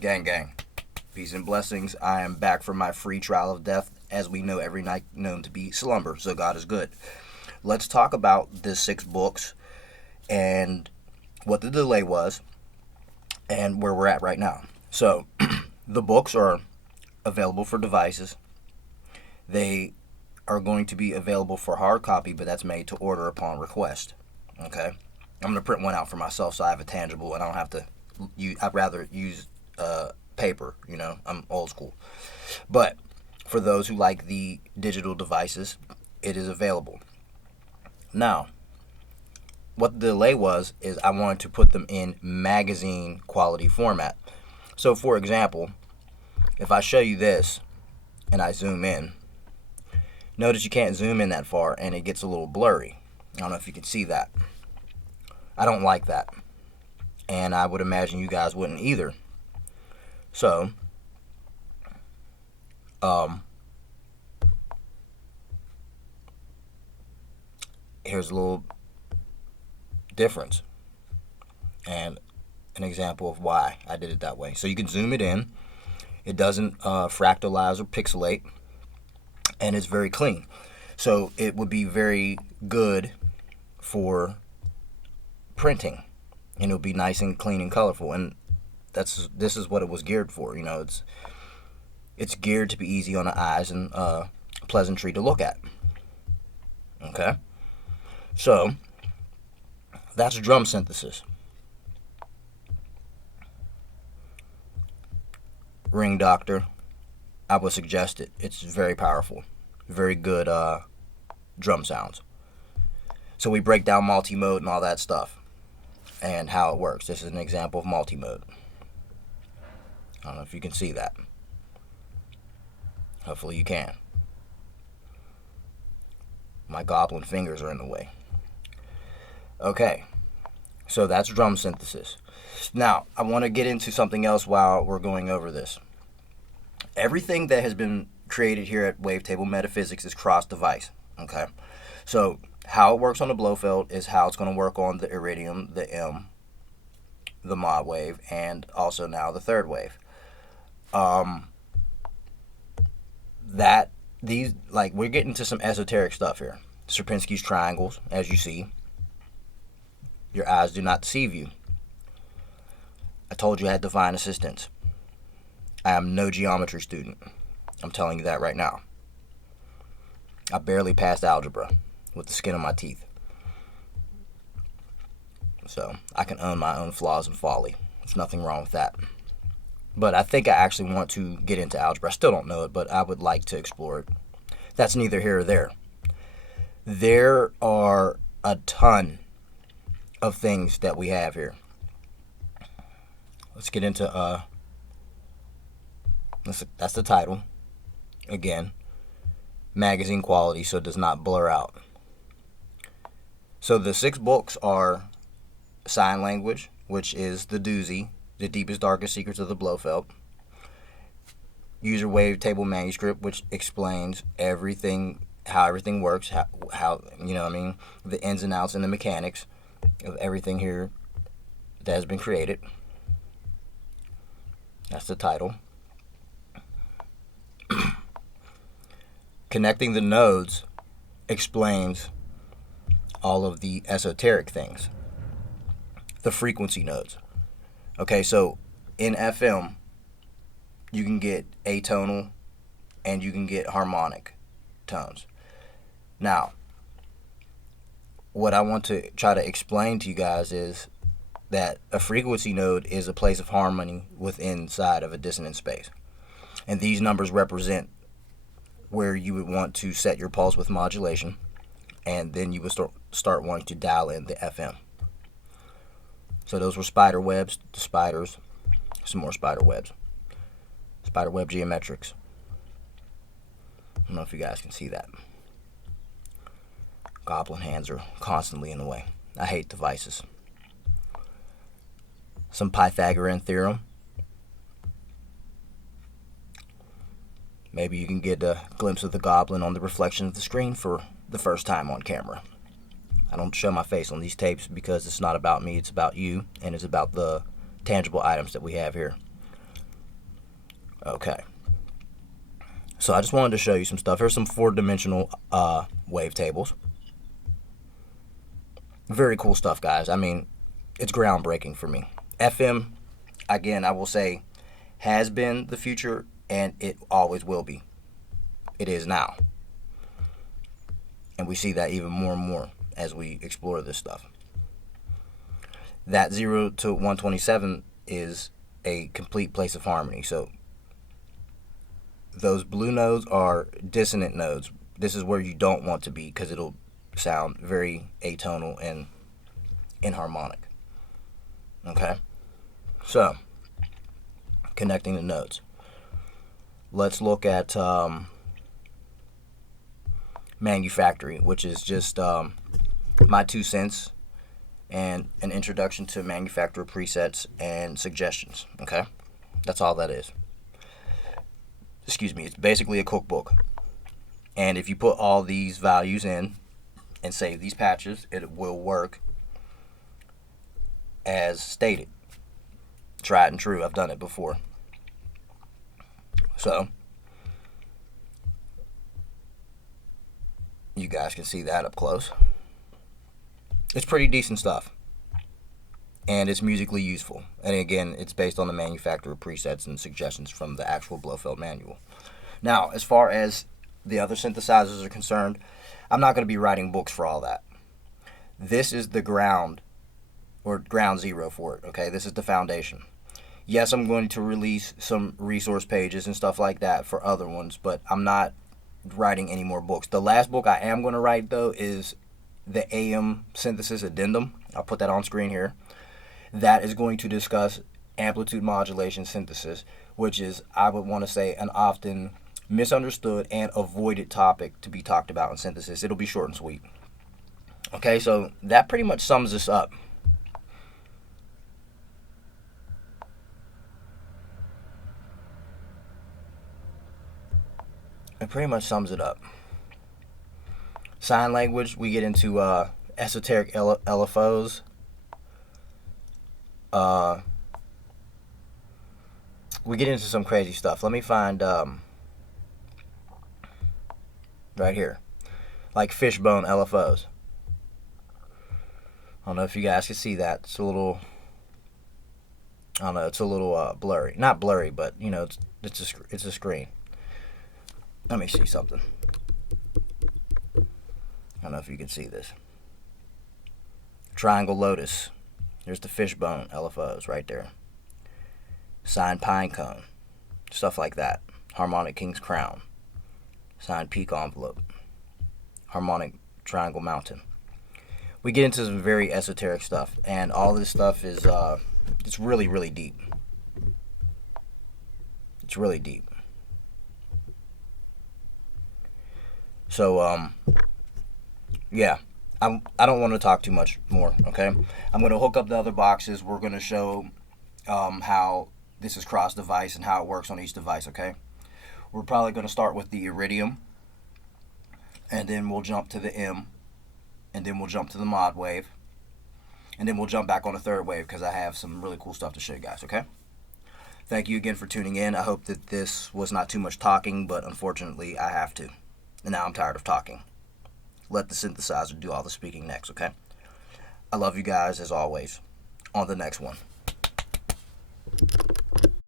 Gang, gang. Peace and blessings. I am back from my free trial of death, as we know every night known to be slumber, so God is good. Let's talk about the 6 books and what the delay was and where we're at right now. So, the books are available for devices. They are going to be available for hard copy, but that's made to order upon request. Okay? I'm going to print one out for myself so I have a tangible and I don't have to I'd rather use paper, I'm old school. But for those who like the digital devices, it is available. Now, what the delay was is I wanted to put them in magazine quality format. So for example, if I show you this and I zoom in, notice you can't zoom in that far and it gets a little blurry. I don't know if you can see that. I don't like that. And I would imagine you guys wouldn't either. So, here's a little difference and an example of why I did it that way. So you can zoom it in. It doesn't fractalize or pixelate, and it's very clean. So it would be very good for printing, and it'll be nice and clean and colorful. And this is what it was geared for. It's geared to be easy on the eyes and pleasantry to look at. Okay, so that's drum synthesis. Ring Doctor, I would suggest it. It's very powerful, very good drum sounds. So we break down multi-mode and all that stuff and how it works. This is an example of multi-mode. I don't know if you can see that. Hopefully you can. My goblin fingers are in the way. Okay, so that's drum synthesis. Now, I want to get into something else while we're going over this. Everything that has been created here at Wavetable Metaphysics is cross-device. Okay, so how it works on the Blofeld is how it's going to work on the Iridium, the M, the mod wave, and also now the third wave. We're getting to some esoteric stuff here. Sierpinski's triangles, as you see. Your eyes do not deceive you. I told you I had divine assistance. I am no geometry student. I'm telling you that right now. I barely passed algebra with the skin on my teeth. So I can own my own flaws and folly. There's nothing wrong with that. But I think I actually want to get into algebra. I still don't know it, but I would like to explore it. That's neither here or there. There are a ton of things that we have here. Let's get into that's the title. Again, magazine quality, so it does not blur out. So the 6 books are Sine Language, which is the doozy, the deepest, darkest secrets of the Blofeld. User Wavetable Manuscript, which explains everything, how everything works, how the ins and outs and the mechanics of everything here that has been created. That's the title. Connecting the Nodes explains all of the esoteric things. The frequency nodes. Okay, so in FM, you can get atonal and you can get harmonic tones. Now, what I want to try to explain to you guys is that a frequency node is a place of harmony inside of a dissonant space. And these numbers represent where you would want to set your pulse width modulation, and then you would start wanting to dial in the FM. So those were spider webs, the spiders, some more spider webs. Spider web geometrics. I don't know if you guys can see that. Goblin hands are constantly in the way. I hate devices. Some Pythagorean theorem. Maybe you can get a glimpse of the goblin on the reflection of the screen for the first time on camera. I don't show my face on these tapes because it's not about me, it's about you, and it's about the tangible items that we have here. Okay. So I just wanted to show you some stuff. Here's some 4-dimensional wavetables. Very cool stuff, guys. I mean, it's groundbreaking for me. FM, again, I will say, has been the future, and it always will be. It is now. And we see that even more and more as we explore this stuff. That 0 to 127 is a complete place of harmony. So those blue nodes are dissonant nodes. This is where you don't want to be because it'll sound very atonal and inharmonic. Okay? So, connecting the nodes. Let's look at Manufactory, which is just my 2 cents and an introduction to Manufactory presets and suggestions. Okay? That's all that is. Excuse me, it's basically a cookbook. And if you put all these values in and save these patches, it will work as stated. Tried and true. I've done it before. So, you guys can see that up close. It's pretty decent stuff. And it's musically useful. And again, it's based on the manufacturer presets and suggestions from the actual Blofeld manual. Now, as far as the other synthesizers are concerned, I'm not going to be writing books for all that. This is the ground, or ground zero for it, okay? This is the foundation. Yes, I'm going to release some resource pages and stuff like that for other ones, but I'm not writing any more books. The last book I am going to write, though, is the AM Synthesis Addendum. I'll put that on screen here. That is going to discuss amplitude modulation synthesis, which is, I would want to say, an often misunderstood and avoided topic to be talked about in synthesis. It'll be short and sweet. Okay, so that pretty much sums this up. It pretty much sums it up. Sine language, we get into esoteric LFOs. We get into some crazy stuff. Let me find right here, like fishbone LFOs. I don't know if you guys can see that. It's a little, I don't know, it's a little blurry. Not blurry, but you know, it's a screen. Let me see something. I don't know if you can see this. Triangle lotus. There's the fishbone LFOs right there. Sine pine cone. Stuff like that. Harmonic king's crown. Sine peak envelope. Harmonic triangle mountain. We get into some very esoteric stuff, and all this stuff is it's really, really deep. It's really deep. So yeah, I don't want to talk too much more. Okay, I'm going to hook up the other boxes. We're going to show how this is cross device and how it works on each device. Okay, we're probably going to start with the iridium, and then we'll jump to the M, and then we'll jump to the mod wave, and then we'll jump back on the third wave because I have some really cool stuff to show you guys. Okay, thank you again for tuning in. I hope that this was not too much talking, but unfortunately I have to, and now I'm tired of talking. Let the synthesizer do all the speaking next. Okay, I love you guys as always. On the next one.